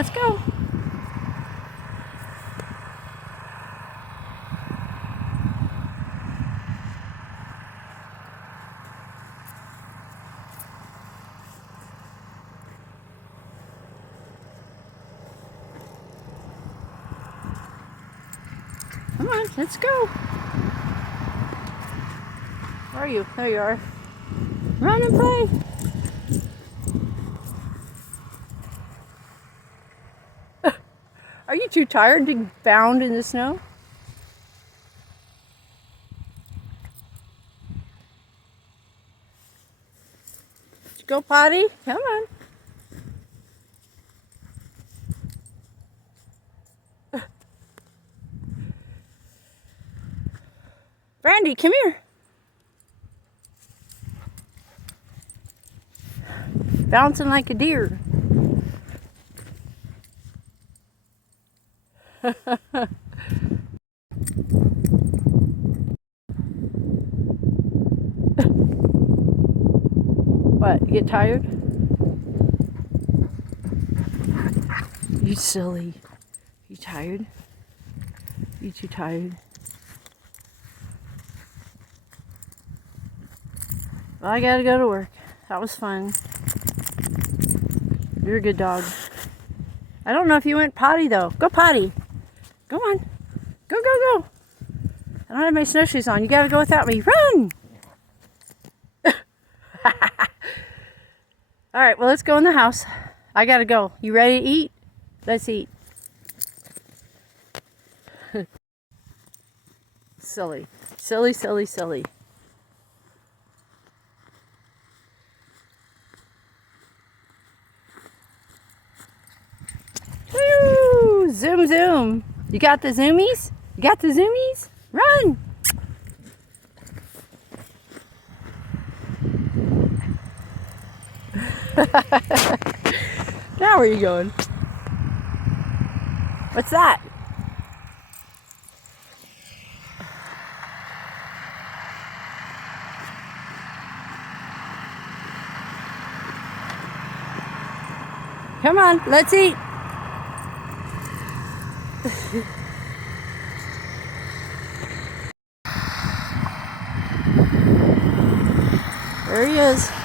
Let's go. Come on, let's go. Where are you? There you are. Run and play. Are you too tired to bound in the snow? Did you go potty? Come on. Brandy, come here. Bouncing like a deer. What, you get tired? You silly. You tired? You too tired? Well, I gotta go to work. That was fun. You're a good dog. I don't know if you went potty though. Go potty. Go on. Go, go, go. I don't have my snowshoes on. You gotta go without me. Run! Alright, well, let's go in the house. I gotta go. You ready to eat? Let's eat. Silly. Silly, silly, silly. Woo! Zoom, zoom. You got the zoomies? You got the zoomies? Run! Now where are you going? What's that? Come on, let's eat. There he is.